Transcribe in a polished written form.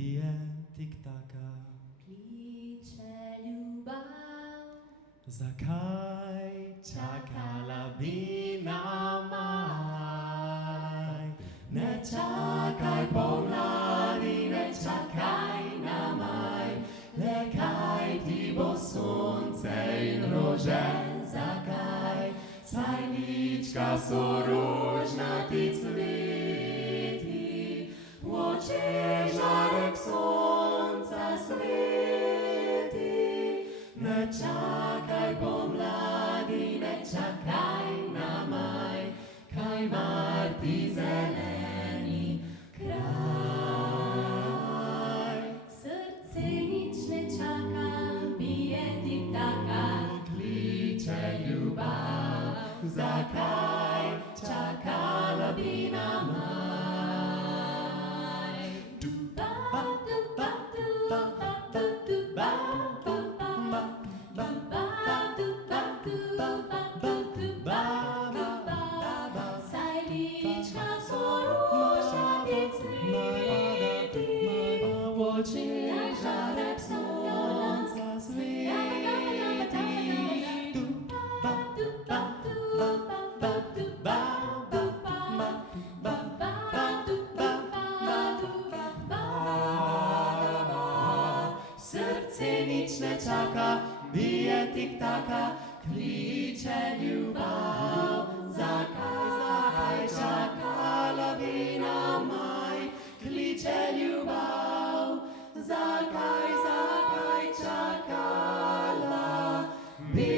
bije tiktaka. Kliče ljubav. Zakaj čakala bi na maj? Ne čakaj pomladi, ne čakaj na maj, le kaj ti bo sonce in rože, zakaj? Saj lička so rožnati cveti, v očeh žarek sonca sveti. Ne čakaj pomladi, ne čakaj na maj, kaj mar ti zeleni kraj. Srce nič ne čaka, bije tiktaka, kliče ljubav. Zakaj čakala bi na maj? Duba, duba, duba, duba, duba, duba, duba, duba, duba. Saj lička so rožnati cveti, v očeh žarek sonca sveti. Duba, duba, duba, duba, srce nič ne čaka, bije tiktaka, kliče ljubav. Zakaj čakala bi na maj, kliče ljubav. Zakaj čakala bi